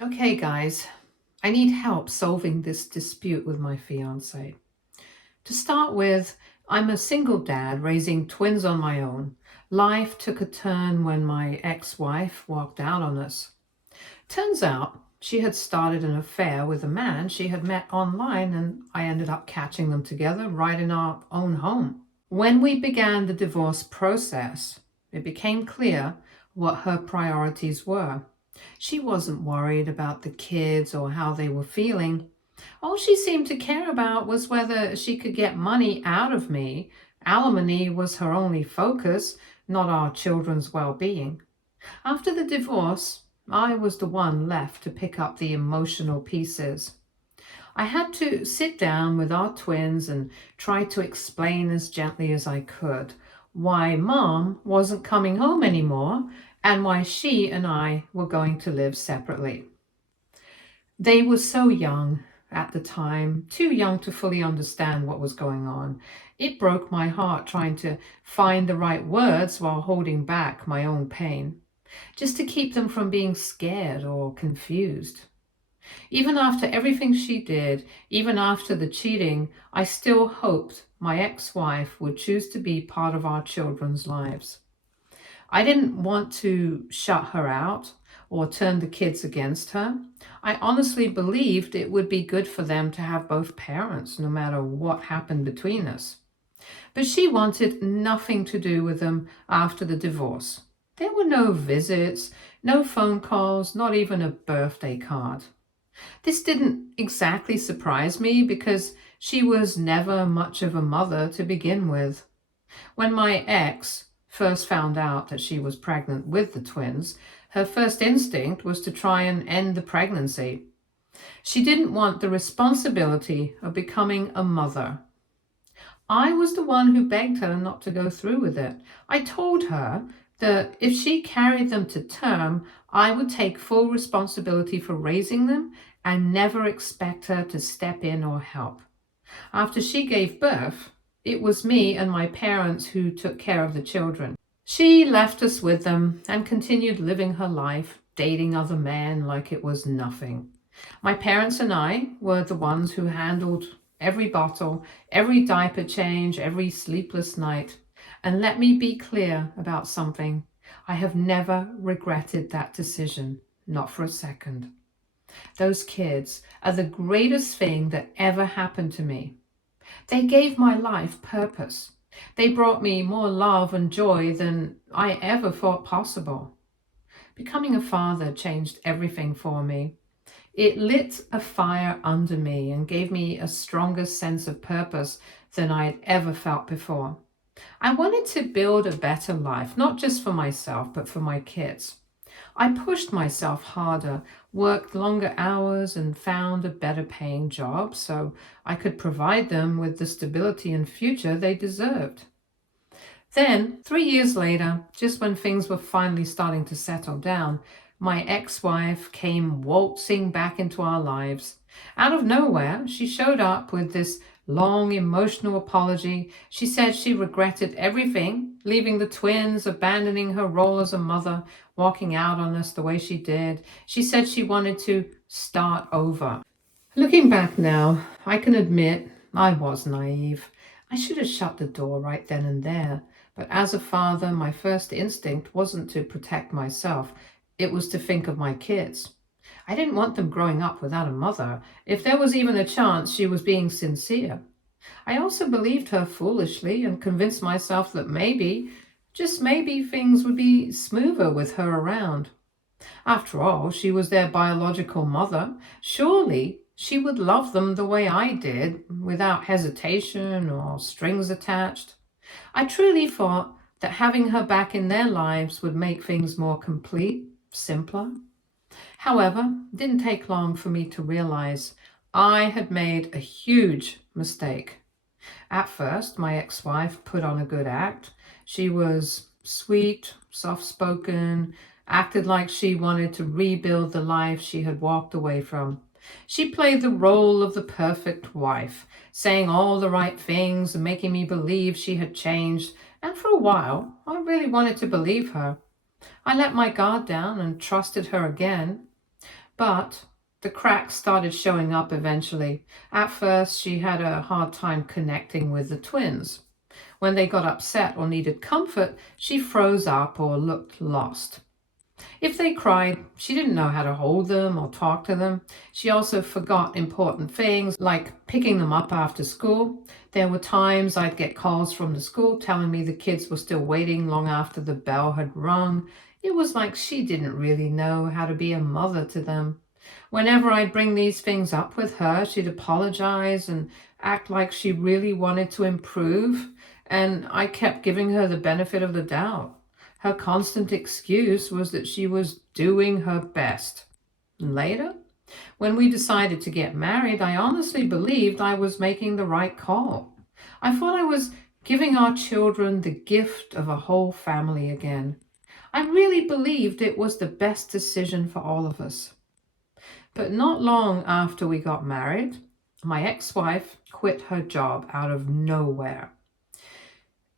Okay, guys, I need help solving this dispute with my fiance. To start with, I'm a single dad raising twins on my own. Life took a turn when my ex wife walked out on us. Turns out she had started an affair with a man she had met online, and I ended up catching them together right in our own home. When we began the divorce process, it became clear what her priorities were. She wasn't worried about the kids or how they were feeling. All she seemed to care about was whether she could get money out of me. Alimony was her only focus, not our children's well being. After the divorce, I was the one left to pick up the emotional pieces. I had to sit down with our twins and try to explain as gently as I could why mom wasn't coming home anymore and why she and I were going to live separately. They were so young at the time, too young to fully understand what was going on. It broke my heart trying to find the right words while holding back my own pain, just to keep them from being scared or confused. Even after everything she did, even after the cheating, I still hoped my ex wife would choose to be part of our children's lives. I didn't want to shut her out or turn the kids against her. I honestly believed it would be good for them to have both parents, no matter what happened between us. But she wanted nothing to do with them after the divorce. There were no visits, no phone calls, not even a birthday card. This didn't exactly surprise me because she was never much of a mother to begin with. When my ex first found out that she was pregnant with the twins, her first instinct was to try and end the pregnancy. She didn't want the responsibility of becoming a mother. I was the one who begged her not to go through with it. I told her that if she carried them to term, I would take full responsibility for raising them and never expect her to step in or help. After she gave birth, it was me and my parents who took care of the children. She left us with them and continued living her life, dating other men like it was nothing. My parents and I were the ones who handled every bottle, every diaper change, every sleepless night. And let me be clear about something. I have never regretted that decision, not for a second. Those kids are the greatest thing that ever happened to me. They gave my life purpose. They brought me more love and joy than I ever thought possible. Becoming a father changed everything for me. It lit a fire under me and gave me a stronger sense of purpose than I'd ever felt before. I wanted to build a better life, not just for myself, but for my kids. I pushed myself harder, worked longer hours, and found a better paying job so I could provide them with the stability and future they deserved. Then, 3 years later, just when things were finally starting to settle down, my ex wife came waltzing back into our lives. Out of nowhere, she showed up with this long emotional apology. She said she regretted everything, leaving the twins, abandoning her role as a mother, walking out on us the way she did. She said she wanted to start over. Looking back now, I can admit I was naive. I should have shut the door right then and there. But as a father, my first instinct wasn't to protect myself, it was to think of my kids. I didn't want them growing up without a mother, if there was even a chance she was being sincere. I also believed her foolishly and convinced myself that maybe, just maybe, things would be smoother with her around. After all, she was their biological mother. Surely she would love them the way I did, without hesitation or strings attached. I truly thought that having her back in their lives would make things more complete, simpler. However, it didn't take long for me to realize I had made a huge mistake. At first, my ex wife put on a good act. She was sweet, soft spoken, acted like she wanted to rebuild the life she had walked away from. She played the role of the perfect wife, saying all the right things and making me believe she had changed. And for a while, I really wanted to believe her. I let my guard down and trusted her again. But the cracks started showing up eventually. At first, she had a hard time connecting with the twins. When they got upset or needed comfort, she froze up or looked lost. If they cried, she didn't know how to hold them or talk to them. She also forgot important things like picking them up after school. There were times I'd get calls from the school telling me the kids were still waiting long after the bell had rung. It was like she didn't really know how to be a mother to them. Whenever I'd bring these things up with her, she'd apologize and act like she really wanted to improve, and I kept giving her the benefit of the doubt. Her constant excuse was that she was doing her best. Later, when we decided to get married, I honestly believed I was making the right call. I thought I was giving our children the gift of a whole family again. I really believed it was the best decision for all of us. But not long after we got married, my ex-wife quit her job out of nowhere.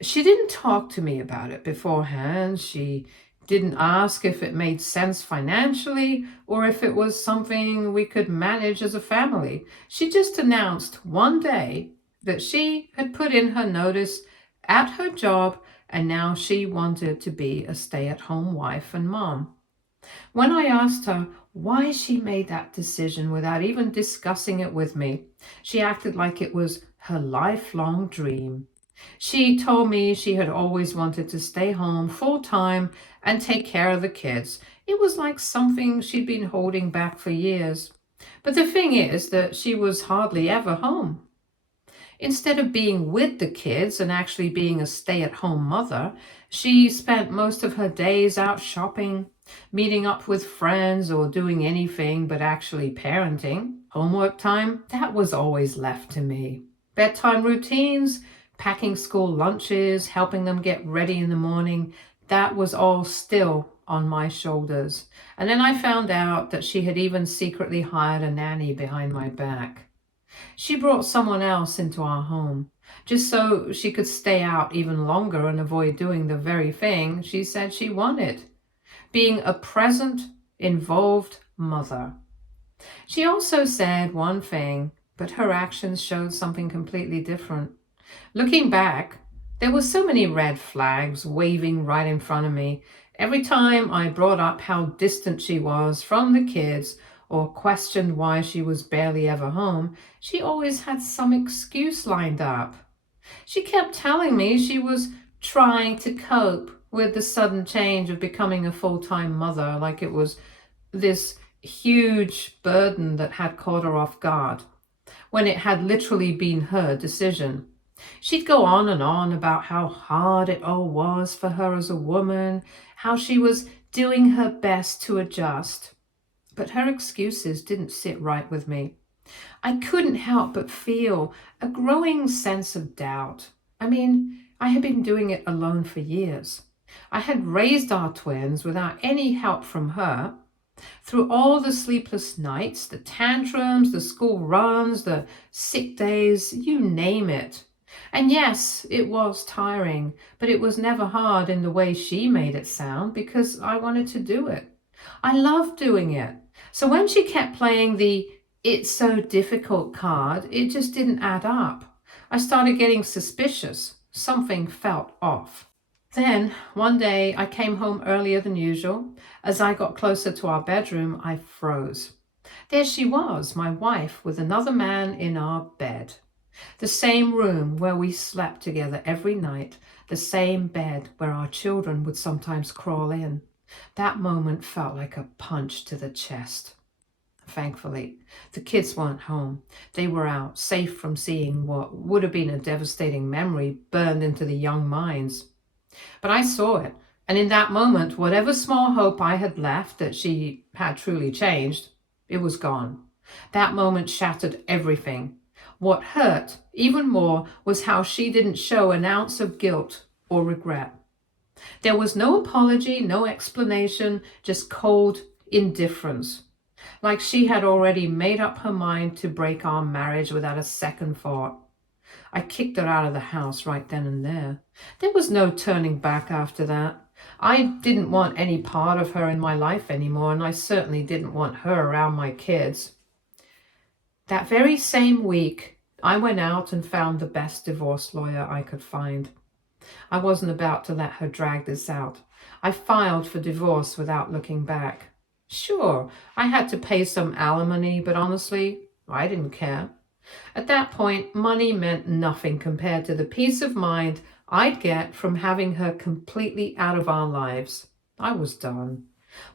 She didn't talk to me about it beforehand. She didn't ask if it made sense financially or if it was something we could manage as a family. She just announced one day that she had put in her notice at her job and now she wanted to be a stay-at-home wife and mom. When I asked her why she made that decision without even discussing it with me, she acted like it was her lifelong dream. She told me she had always wanted to stay home full time and take care of the kids. It was like something she'd been holding back for years. But the thing is that she was hardly ever home. Instead of being with the kids and actually being a stay-at-home mother, she spent most of her days out shopping, meeting up with friends, or doing anything but actually parenting. Homework time, that was always left to me. Bedtime routines, packing school lunches, helping them get ready in the morning, that was all still on my shoulders. And then I found out that she had even secretly hired a nanny behind my back. She brought someone else into our home, just so she could stay out even longer and avoid doing the very thing she said she wanted, being a present, involved mother. She also said one thing, but her actions showed something completely different. Looking back, there were so many red flags waving right in front of me. Every time I brought up how distant she was from the kids or questioned why she was barely ever home, she always had some excuse lined up. She kept telling me she was trying to cope with the sudden change of becoming a full-time mother, like it was this huge burden that had caught her off guard, when it had literally been her decision. She'd go on and on about how hard it all was for her as a woman, how she was doing her best to adjust. But her excuses didn't sit right with me. I couldn't help but feel a growing sense of doubt. I mean, I had been doing it alone for years. I had raised our twins without any help from her. Through all the sleepless nights, the tantrums, the school runs, the sick days, you name it. And yes, it was tiring, but it was never hard in the way she made it sound because I wanted to do it. I loved doing it. So when she kept playing the "it's so difficult" card, it just didn't add up. I started getting suspicious. Something felt off. Then, one day, I came home earlier than usual. As I got closer to our bedroom, I froze. There she was, my wife, with another man in our bed. The same room where we slept together every night, the same bed where our children would sometimes crawl in. That moment felt like a punch to the chest. Thankfully, the kids weren't home. They were out, safe from seeing what would have been a devastating memory burned into the young minds. But I saw it, and in that moment, whatever small hope I had left that she had truly changed, it was gone. That moment shattered everything. What hurt even more was how she didn't show an ounce of guilt or regret. There was no apology, no explanation, just cold indifference. Like she had already made up her mind to break our marriage without a second thought. I kicked her out of the house right then and there. There was no turning back after that. I didn't want any part of her in my life anymore, and I certainly didn't want her around my kids. That very same week, I went out and found the best divorce lawyer I could find. I wasn't about to let her drag this out. I filed for divorce without looking back. Sure, I had to pay some alimony, but honestly, I didn't care. At that point, money meant nothing compared to the peace of mind I'd get from having her completely out of our lives. I was done.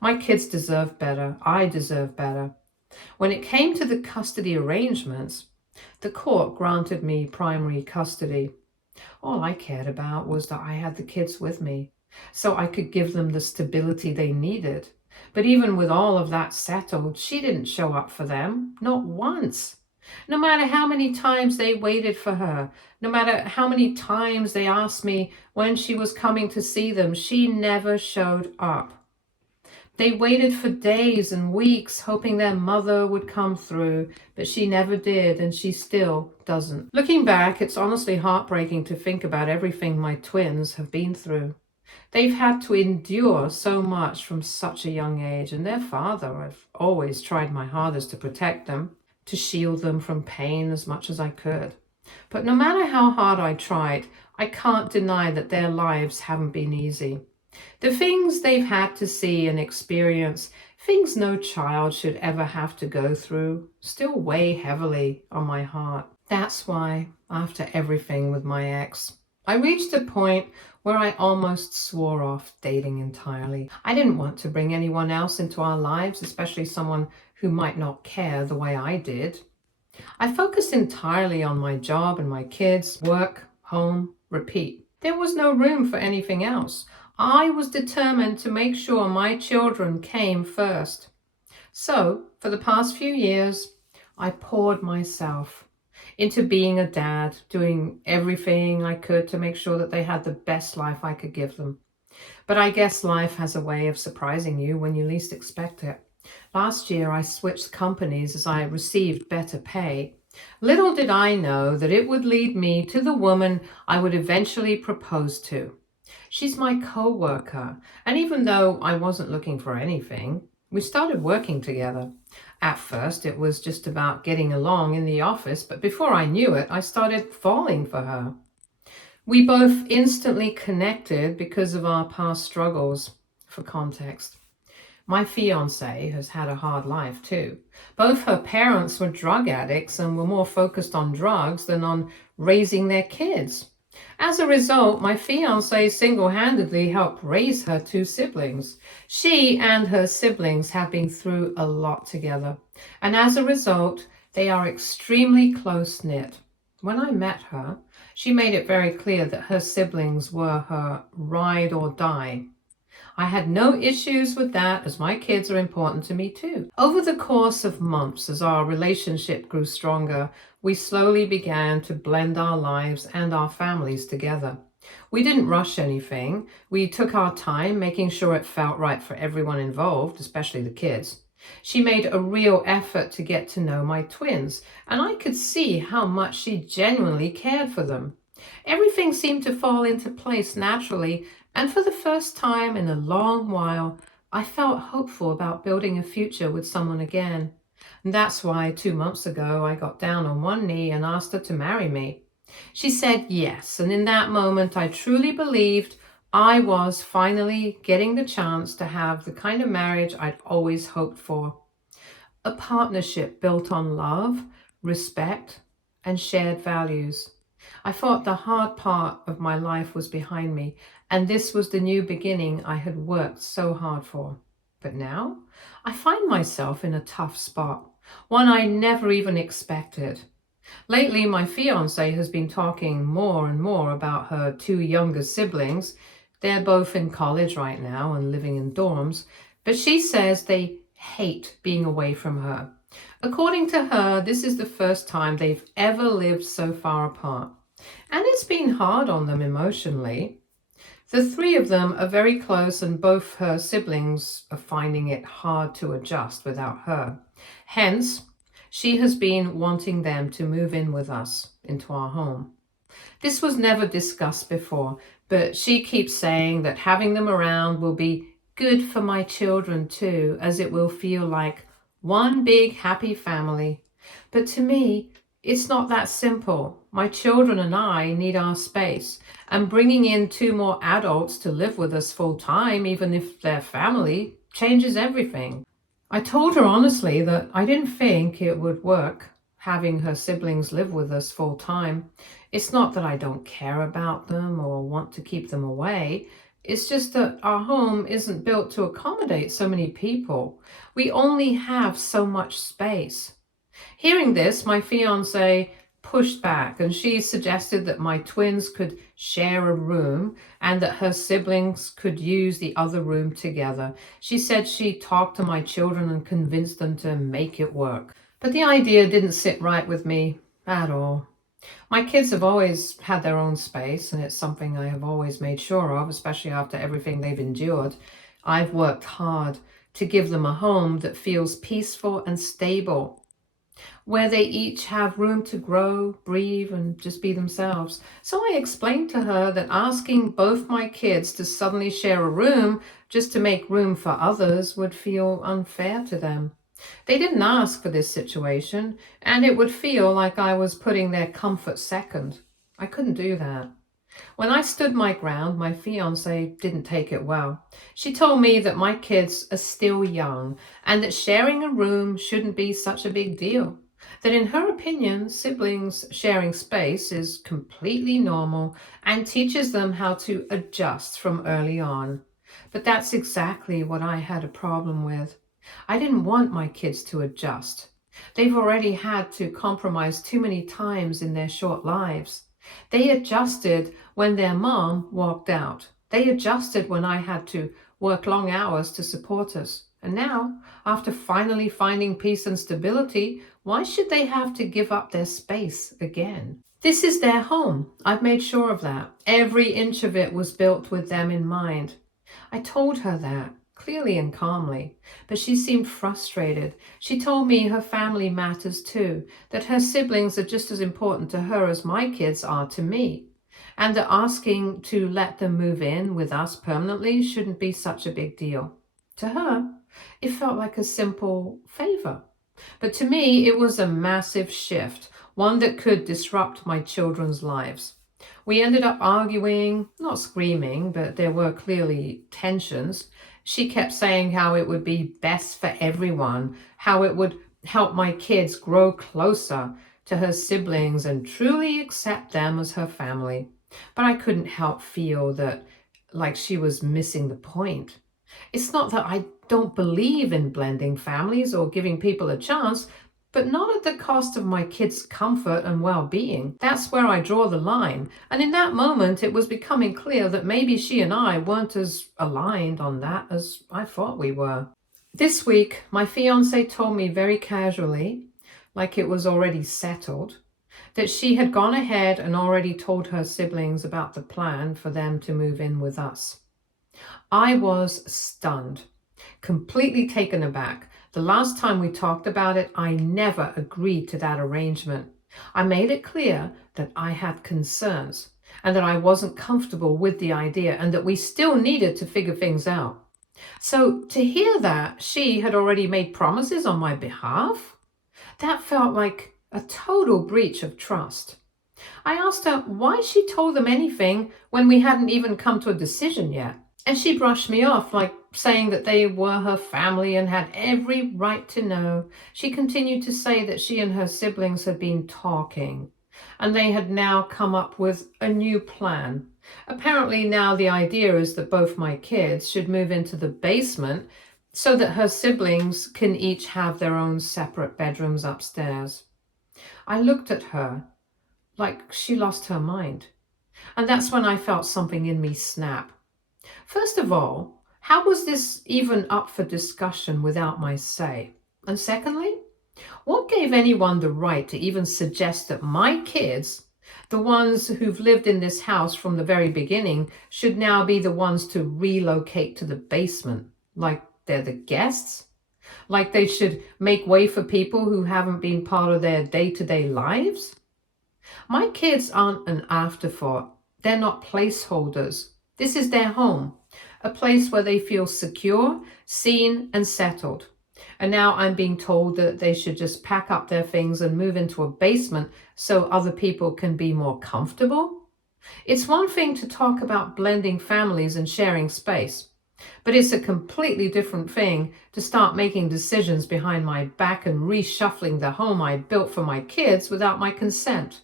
My kids deserve better. I deserve better. When it came to the custody arrangements, the court granted me primary custody. All I cared about was that I had the kids with me, so I could give them the stability they needed. But even with all of that settled, she didn't show up for them, not once. No matter how many times they waited for her, no matter how many times they asked me when she was coming to see them, she never showed up. They waited for days and weeks, hoping their mother would come through, but she never did, and she still doesn't. Looking back, it's honestly heartbreaking to think about everything my twins have been through. They've had to endure so much from such a young age, and their father, I've always tried my hardest to protect them, to shield them from pain as much as I could. But no matter how hard I tried, I can't deny that their lives haven't been easy. The things they've had to see and experience, things no child should ever have to go through, still weigh heavily on my heart. That's why, after everything with my ex, I reached a point where I almost swore off dating entirely. I didn't want to bring anyone else into our lives, especially someone who might not care the way I did. I focused entirely on my job and my kids, work, home, repeat. There was no room for anything else. I was determined to make sure my children came first. So, for the past few years, I poured myself into being a dad, doing everything I could to make sure that they had the best life I could give them. But I guess life has a way of surprising you when you least expect it. Last year, I switched companies as I received better pay. Little did I know that it would lead me to the woman I would eventually propose to. She's my co-worker, and even though I wasn't looking for anything, we started working together. At first, it was just about getting along in the office, but before I knew it, I started falling for her. We both instantly connected because of our past struggles. For context, my fiance has had a hard life too. Both her parents were drug addicts and were more focused on drugs than on raising their kids. As a result, my fiance single-handedly helped raise her two siblings. She and her siblings have been through a lot together, and as a result, they are extremely close-knit. When I met her, she made it very clear that her siblings were her ride or die. I had no issues with that, as my kids are important to me too. Over the course of months, as our relationship grew stronger, we slowly began to blend our lives and our families together. We didn't rush anything. We took our time, making sure it felt right for everyone involved, especially the kids. She made a real effort to get to know my twins, and I could see how much she genuinely cared for them. Everything seemed to fall into place naturally, and for the first time in a long while, I felt hopeful about building a future with someone again. And that's why 2 months ago I got down on one knee and asked her to marry me. She said yes, and in that moment I truly believed I was finally getting the chance to have the kind of marriage I'd always hoped for. A partnership built on love, respect, and shared values. I thought the hard part of my life was behind me, and this was the new beginning I had worked so hard for. But now, I find myself in a tough spot, one I never even expected. Lately, my fiance has been talking more and more about her two younger siblings. They're both in college right now and living in dorms, but she says they hate being away from her. According to her, this is the first time they've ever lived so far apart. And it's been hard on them emotionally. The three of them are very close, and both her siblings are finding it hard to adjust without her. Hence, she has been wanting them to move in with us into our home. This was never discussed before, but she keeps saying that having them around will be good for my children too, as it will feel like one big happy family. But to me, it's not that simple. My children and I need our space, and bringing in two more adults to live with us full time, even if they're family, changes everything. I told her honestly that I didn't think it would work having her siblings live with us full time. It's not that I don't care about them or want to keep them away. It's just that our home isn't built to accommodate so many people. We only have so much space. Hearing this, my fiance pushed back and she suggested that my twins could share a room and that her siblings could use the other room together. She said she talked to my children and convinced them to make it work. But the idea didn't sit right with me at all. My kids have always had their own space, and it's something I have always made sure of, especially after everything they've endured. I've worked hard to give them a home that feels peaceful and stable, where they each have room to grow, breathe, and just be themselves. So I explained to her that asking both my kids to suddenly share a room just to make room for others would feel unfair to them. They didn't ask for this situation, and it would feel like I was putting their comfort second. I couldn't do that. When I stood my ground, my fiance didn't take it well. She told me that my kids are still young and that sharing a room shouldn't be such a big deal. That in her opinion, siblings sharing space is completely normal and teaches them how to adjust from early on. But that's exactly what I had a problem with. I didn't want my kids to adjust. They've already had to compromise too many times in their short lives. They adjusted when their mom walked out. They adjusted when I had to work long hours to support us. And now, after finally finding peace and stability, why should they have to give up their space again? This is their home. I've made sure of that. Every inch of it was built with them in mind. I told her that, clearly and calmly, but she seemed frustrated. She told me her family matters too, that her siblings are just as important to her as my kids are to me, and that asking to let them move in with us permanently shouldn't be such a big deal. To her, it felt like a simple favor. But to me, it was a massive shift, one that could disrupt my children's lives. We ended up arguing, not screaming, but there were clearly tensions. She kept saying how it would be best for everyone, how it would help my kids grow closer to her siblings and truly accept them as her family. But I couldn't help feel that like she was missing the point. It's not that I don't believe in blending families or giving people a chance, but not at the cost of my kids' comfort and well-being. That's where I draw the line. And in that moment, it was becoming clear that maybe she and I weren't as aligned on that as I thought we were. This week, my fiance told me very casually, like it was already settled, that she had gone ahead and already told her siblings about the plan for them to move in with us. I was stunned, completely taken aback. The last time we talked about it, I never agreed to that arrangement. I made it clear that I had concerns and that I wasn't comfortable with the idea and that we still needed to figure things out. So to hear that she had already made promises on my behalf, that felt like a total breach of trust. I asked her why she told them anything when we hadn't even come to a decision yet. And she brushed me off, like saying that they were her family and had every right to know. She continued to say that she and her siblings had been talking, and they had now come up with a new plan. Apparently now the idea is that both my kids should move into the basement so that her siblings can each have their own separate bedrooms upstairs. I looked at her like she lost her mind, and that's when I felt something in me snap. First of all, how was this even up for discussion without my say? And secondly, what gave anyone the right to even suggest that my kids, the ones who've lived in this house from the very beginning, should now be the ones to relocate to the basement? Like they're the guests? Like they should make way for people who haven't been part of their day-to-day lives? My kids aren't an afterthought. They're not placeholders. This is their home, a place where they feel secure, seen, and settled. And now I'm being told that they should just pack up their things and move into a basement so other people can be more comfortable. It's one thing to talk about blending families and sharing space, but it's a completely different thing to start making decisions behind my back and reshuffling the home I built for my kids without my consent.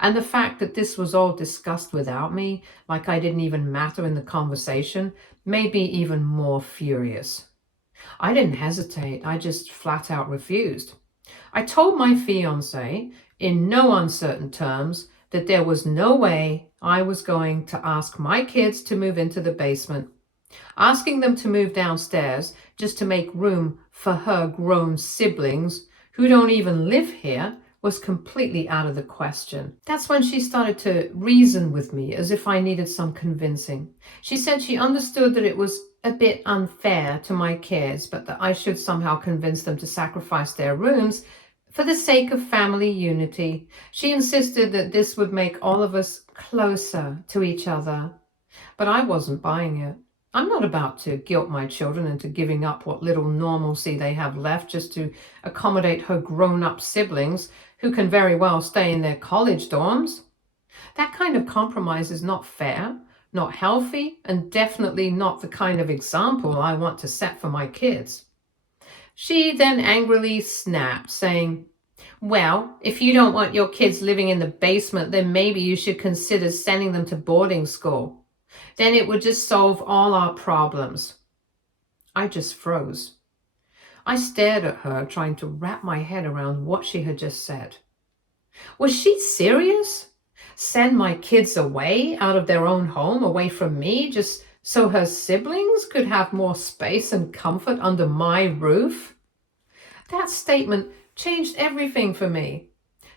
And the fact that this was all discussed without me, like I didn't even matter in the conversation, made me even more furious. I didn't hesitate, I just flat out refused. I told my fiance, in no uncertain terms, that there was no way I was going to ask my kids to move into the basement. Asking them to move downstairs just to make room for her grown siblings who don't even live here was completely out of the question. That's when she started to reason with me as if I needed some convincing. She said she understood that it was a bit unfair to my kids, but that I should somehow convince them to sacrifice their rooms for the sake of family unity. She insisted that this would make all of us closer to each other, but I wasn't buying it. I'm not about to guilt my children into giving up what little normalcy they have left just to accommodate her grown-up siblings who can very well stay in their college dorms. That kind of compromise is not fair, not healthy, and definitely not the kind of example I want to set for my kids. She then angrily snapped, saying, "Well, if you don't want your kids living in the basement, then maybe you should consider sending them to boarding school. Then it would just solve all our problems." I just froze. I stared at her, trying to wrap my head around what she had just said. Was she serious? Send my kids away, out of their own home, away from me, just so her siblings could have more space and comfort under my roof? That statement changed everything for me.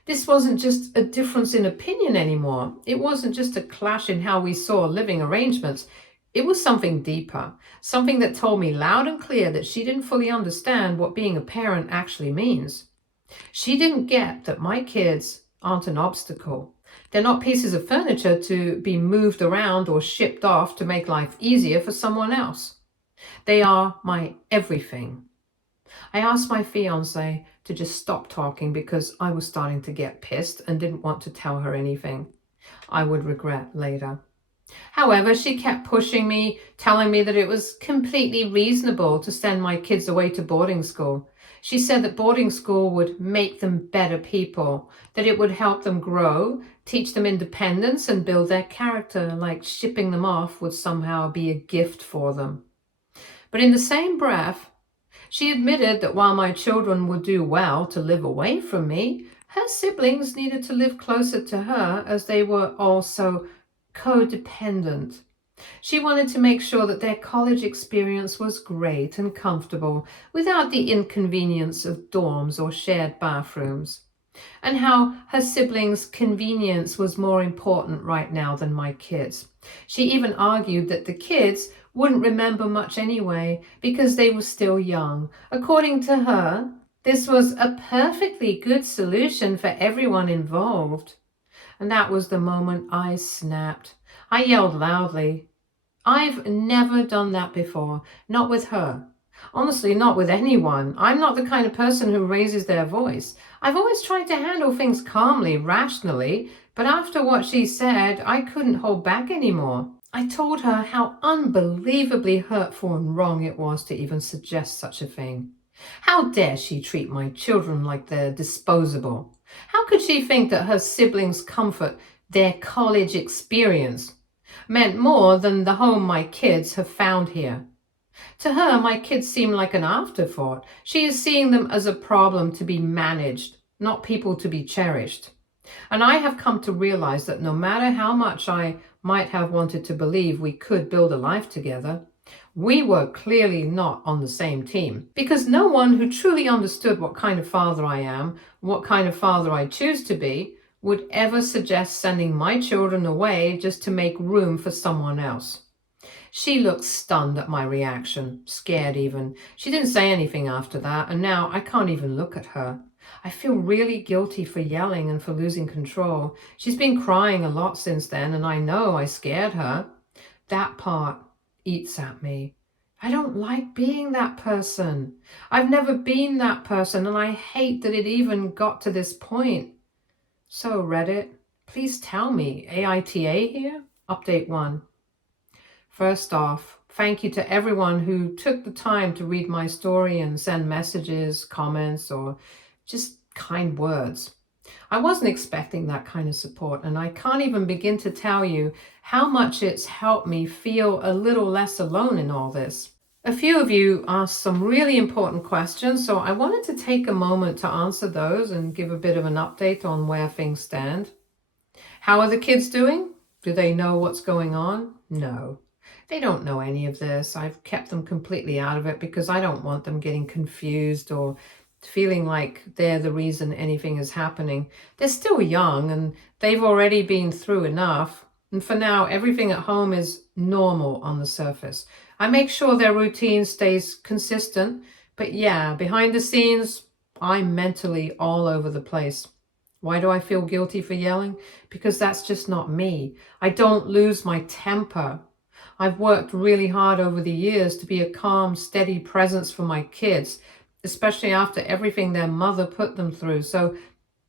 This wasn't just a difference in opinion anymore. It wasn't just a clash in how we saw living arrangements. It was something deeper, something that told me loud and clear that she didn't fully understand what being a parent actually means. She didn't get that my kids aren't an obstacle. They're not pieces of furniture to be moved around or shipped off to make life easier for someone else. They are my everything. I asked my fiance to just stop talking because I was starting to get pissed and didn't want to tell her anything I would regret later. However, she kept pushing me, telling me that it was completely reasonable to send my kids away to boarding school. She said that boarding school would make them better people, that it would help them grow, teach them independence, and build their character, like shipping them off would somehow be a gift for them. But in the same breath, she admitted that while my children would do well to live away from me, her siblings needed to live closer to her as they were also codependent. She wanted to make sure that their college experience was great and comfortable without the inconvenience of dorms or shared bathrooms, and how her siblings' convenience was more important right now than my kids. She even argued that the kids wouldn't remember much anyway because they were still young. According to her, this was a perfectly good solution for everyone involved. And that was the moment I snapped. I yelled loudly. I've never done that before, not with her. Honestly, not with anyone. I'm not the kind of person who raises their voice. I've always tried to handle things calmly, rationally, but after what she said, I couldn't hold back anymore. I told her how unbelievably hurtful and wrong it was to even suggest such a thing. How dare she treat my children like they're disposable? How could she think that her siblings' comfort, their college experience, meant more than the home my kids have found here? To her, my kids seem like an afterthought. She is seeing them as a problem to be managed, not people to be cherished. And I have come to realize that no matter how much I might have wanted to believe we could build a life together, we were clearly not on the same team, because no one who truly understood what kind of father I am, what kind of father I choose to be, would ever suggest sending my children away just to make room for someone else. She looked stunned at my reaction, scared even. She didn't say anything after that, and now I can't even look at her. I feel really guilty for yelling and for losing control. She's been crying a lot since then, and I know I scared her. That part eats at me. I don't like being that person. I've never been that person, and I hate that it even got to this point. So, Reddit, please tell me, AITA here? Update 1. First off, thank you to everyone who took the time to read my story and send messages, comments, or just kind words. I wasn't expecting that kind of support, and I can't even begin to tell you how much it's helped me feel a little less alone in all this. A few of you asked some really important questions, so I wanted to take a moment to answer those and give a bit of an update on where things stand. How are the kids doing? Do they know what's going on? No. They don't know any of this. I've kept them completely out of it because I don't want them getting confused or feeling like they're the reason anything is happening. They're still young and they've already been through enough. And for now, everything at home is normal on the surface. I make sure their routine stays consistent, but yeah, behind the scenes, I'm mentally all over the place. Why do I feel guilty for yelling? Because that's just not me. I don't lose my temper. I've worked really hard over the years to be a calm, steady presence for my kids, especially after everything their mother put them through. So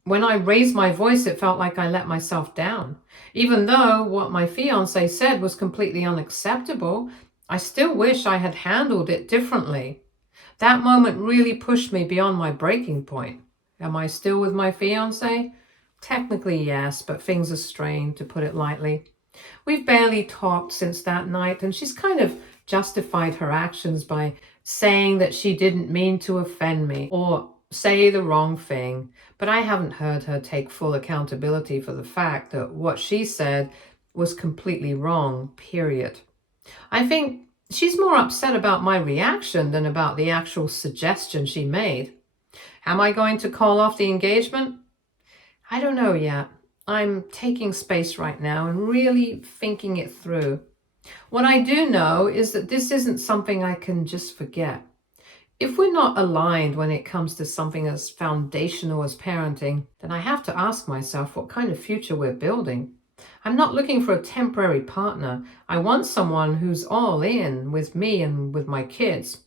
when I raised my voice, it felt like I let myself down. Even though what my fiance said was completely unacceptable, I still wish I had handled it differently. That moment really pushed me beyond my breaking point. Am I still with my fiance? Technically, yes, but things are strained, to put it lightly. We've barely talked since that night, and she's kind of justified her actions by saying that she didn't mean to offend me or say the wrong thing. But I haven't heard her take full accountability for the fact that what she said was completely wrong, period. I think she's more upset about my reaction than about the actual suggestion she made. Am I going to call off the engagement? I don't know yet. I'm taking space right now and really thinking it through. What I do know is that this isn't something I can just forget. If we're not aligned when it comes to something as foundational as parenting, then I have to ask myself what kind of future we're building. I'm not looking for a temporary partner. I want someone who's all in with me and with my kids.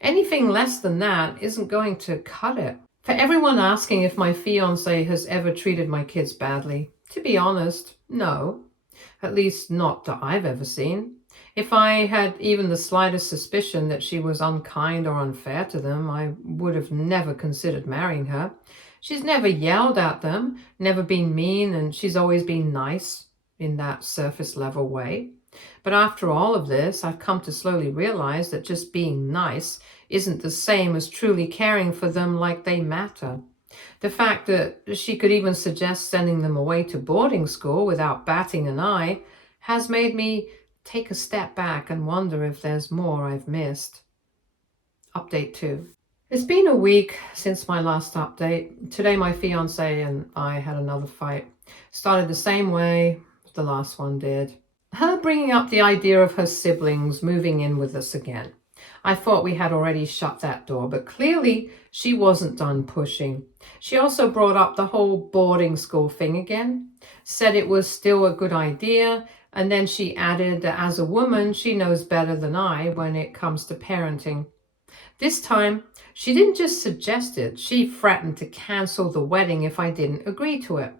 Anything less than that isn't going to cut it. For everyone asking if my fiance has ever treated my kids badly, to be honest, no. At least not that I've ever seen. If I had even the slightest suspicion that she was unkind or unfair to them, I would have never considered marrying her. She's never yelled at them, never been mean, and she's always been nice in that surface level way. But after all of this, I've come to slowly realize that just being nice isn't the same as truly caring for them like they matter. The fact that she could even suggest sending them away to boarding school without batting an eye has made me take a step back and wonder if there's more I've missed. Update 2. It's been a week since my last update. Today my fiance and I had another fight. Started the same way the last one did. Her bringing up the idea of her siblings moving in with us again. I thought we had already shut that door, but clearly she wasn't done pushing. She also brought up the whole boarding school thing again, said it was still a good idea, and then she added that as a woman, she knows better than I when it comes to parenting. This time, she didn't just suggest it, she threatened to cancel the wedding if I didn't agree to it.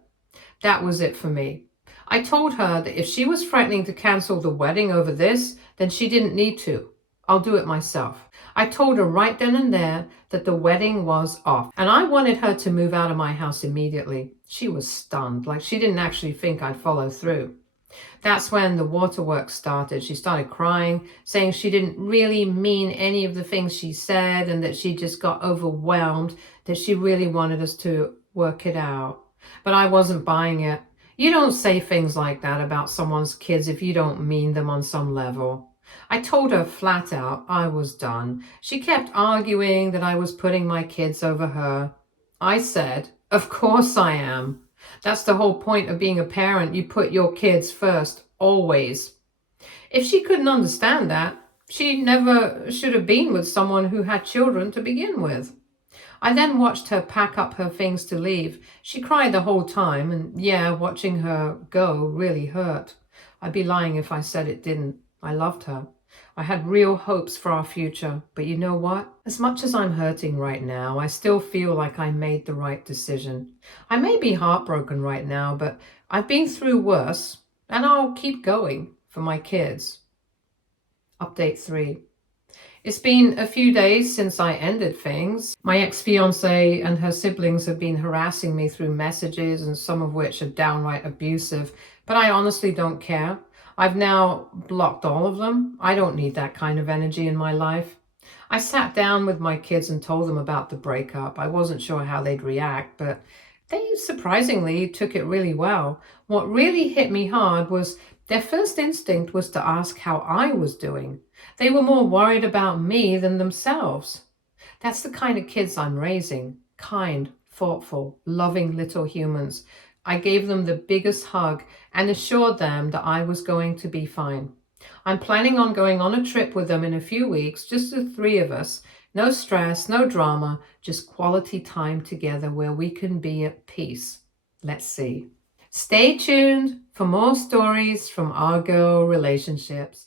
That was it for me. I told her that if she was threatening to cancel the wedding over this, then she didn't need to. I'll do it myself. I told her right then and there that the wedding was off, and I wanted her to move out of my house immediately. She was stunned, like she didn't actually think I'd follow through. That's when the waterworks started. She started crying, saying she didn't really mean any of the things she said and that she just got overwhelmed, that she really wanted us to work it out. But I wasn't buying it. You don't say things like that about someone's kids if you don't mean them on some level. I told her flat out I was done. She kept arguing that I was putting my kids over her. I said, of course I am. That's the whole point of being a parent. You put your kids first, always. If she couldn't understand that, she never should have been with someone who had children to begin with. I then watched her pack up her things to leave. She cried the whole time, and yeah, watching her go really hurt. I'd be lying if I said it didn't. I loved her. I had real hopes for our future, but you know what? As much as I'm hurting right now, I still feel like I made the right decision. I may be heartbroken right now, but I've been through worse, and I'll keep going for my kids. Update 3. It's been a few days since I ended things. My ex-fiance and her siblings have been harassing me through messages, and some of which are downright abusive, but I honestly don't care. I've now blocked all of them. I don't need that kind of energy in my life. I sat down with my kids and told them about the breakup. I wasn't sure how they'd react, but they surprisingly took it really well. What really hit me hard was their first instinct was to ask how I was doing. They were more worried about me than themselves. That's the kind of kids I'm raising. Kind, thoughtful, loving little humans. I gave them the biggest hug and assured them that I was going to be fine. I'm planning on going on a trip with them in a few weeks, just the three of us. No stress, no drama, just quality time together where we can be at peace. Let's see. Stay tuned for more stories from our girl relationships.